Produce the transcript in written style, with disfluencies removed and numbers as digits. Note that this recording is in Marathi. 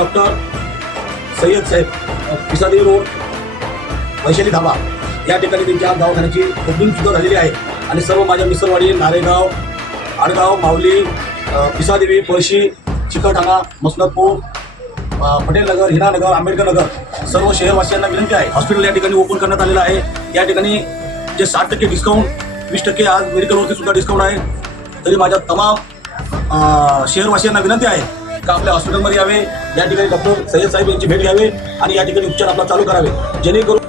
डॉक्टर सय्यद साहेब पिसादेवी रोड वैशाली धाबा या ठिकाणी त्यांच्या दवाखान्याची ओपनिंग सुद्धा झालेली आहे आणि सर्व माझ्या मिसळवाडी नारेगाव आडगाव माऊली पिसादेवी पळशी चिकलठाणा मसलतपूर पटेलनगर हिरानगर आंबेडकर नगर सर्व शहरवासियांना विनंती आहे हॉस्पिटल या ठिकाणी ओपन करण्यात आलेलं आहे। या ठिकाणी जे 60% डिस्काउंट 20% आज मेडिकलवरती सुद्धा डिस्काउंट आहे। तरी माझ्या तमाम शहरवासियांना विनंती आहे का आपल्या हॉस्पिटलमध्ये यावे, या ठिकाणी डॉक्टर सय्यद साहेब यांची भेट घ्यावे आणि या ठिकाणी उपचार आपला चालू करावे जेणेकरून